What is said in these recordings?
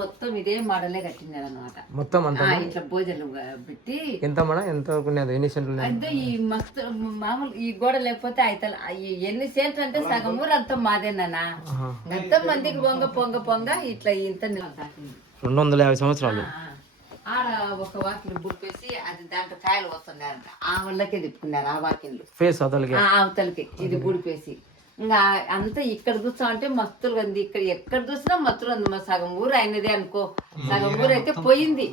మొత్తం ఇదే మోడలే కట్టినారు అనమాట. మొత్తం అంతా ఇట్లా భోజనం పెట్టి ఎంత మేడం ఎంత ఎన్ని సెంట్లు అంటే ఈ మస్తు మామూలు ఈ గోడ లేకపోతే అయితే ఎన్ని సెంట్లు అంటే సగం ఊరు అంతా మాదేనా. ఎంతో మందికి పొంగ ఇట్లా ఇంత 250 సంవత్సరాలు. ఆడ ఒక వాకిలు బుప్పేసి అది దాంట్లో కాయలు వస్తున్నారంట. ఆ వాళ్ళకే తిప్పుకున్నారు ఆ వాకిళ్ళు ఫేస్ అవతలకి ఇది బుడిపేసి. ఇంకా అంతా ఇక్కడ చూస్తా అంటే మస్తులు ఉంది. ఇక్కడ ఎక్కడ చూసినా మస్తులు ఉంది. మా సగం ఊరు అయినదే అనుకో. సగం ఊరు అయితే పోయింది,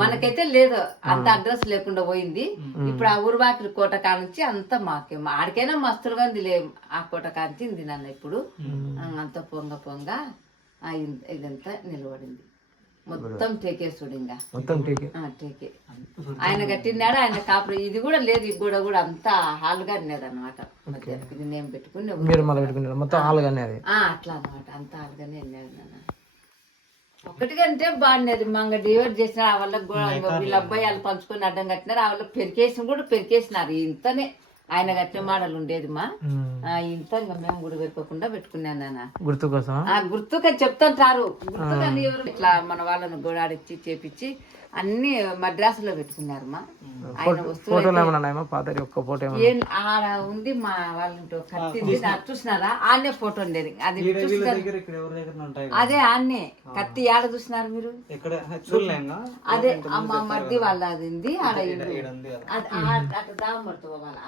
మనకైతే లేదు. అంత అడ్రస్ లేకుండా పోయింది. ఇప్పుడు ఆ ఊరు వాకిలి కోట కానించి అంతా మాకే ఆడికైనా మస్తులుగా ఉంది లే. ఆ కోట కానించి ఉంది నన్ను ఇప్పుడు అంత పొంగ ఇదంతా నిలబడింది. మొత్తం టేకేస్తుడు. ఇంకా టేకే ఆయన కట్టినాడు. ఆయన కాపురం ఇది కూడా లేదు. ఈ కూడా అంతా హాల్గా అనేది అనమాట. ఇది నేను పెట్టుకుని మొత్తం అట్లా అనమాట. అంతా హాల్గానే వెళ్ళాడు నాన్న. ఒకటికంటే బాగున్నది. మంగ డివైడ్ చేసిన ఆ వాళ్ళకి వీళ్ళ అబ్బాయి వాళ్ళు పంచుకొని అడ్డం కట్టినారు. ఆ వాళ్ళకి పెరికేసినారు. ఇంతనే ఆయన కట్టిన మాడలు ఉండేది మా ఇంత. ఇంకా మేము గుడి పెట్టుకోకుండా పెట్టుకున్నాను నాన్న. గుర్తుగా చెప్తుంటారు. గుర్తుగా ఇట్లా మన వాళ్ళని గోడాడిచ్చి చేపించి అన్ని మద్రాసులో పెట్టుకున్నారు మా. ఆయన వస్తువులు ఆడ ఉంది మా వాళ్ళ కత్తి చూసినారా? ఆడనే ఫోటో ఉండేది. అది అదే ఆడనే కత్తి ఆడ చూసినారు మీరు? అదే మా మర్ది వాళ్ళ అది ఉంది ఆడ. అట్లా దామడుతు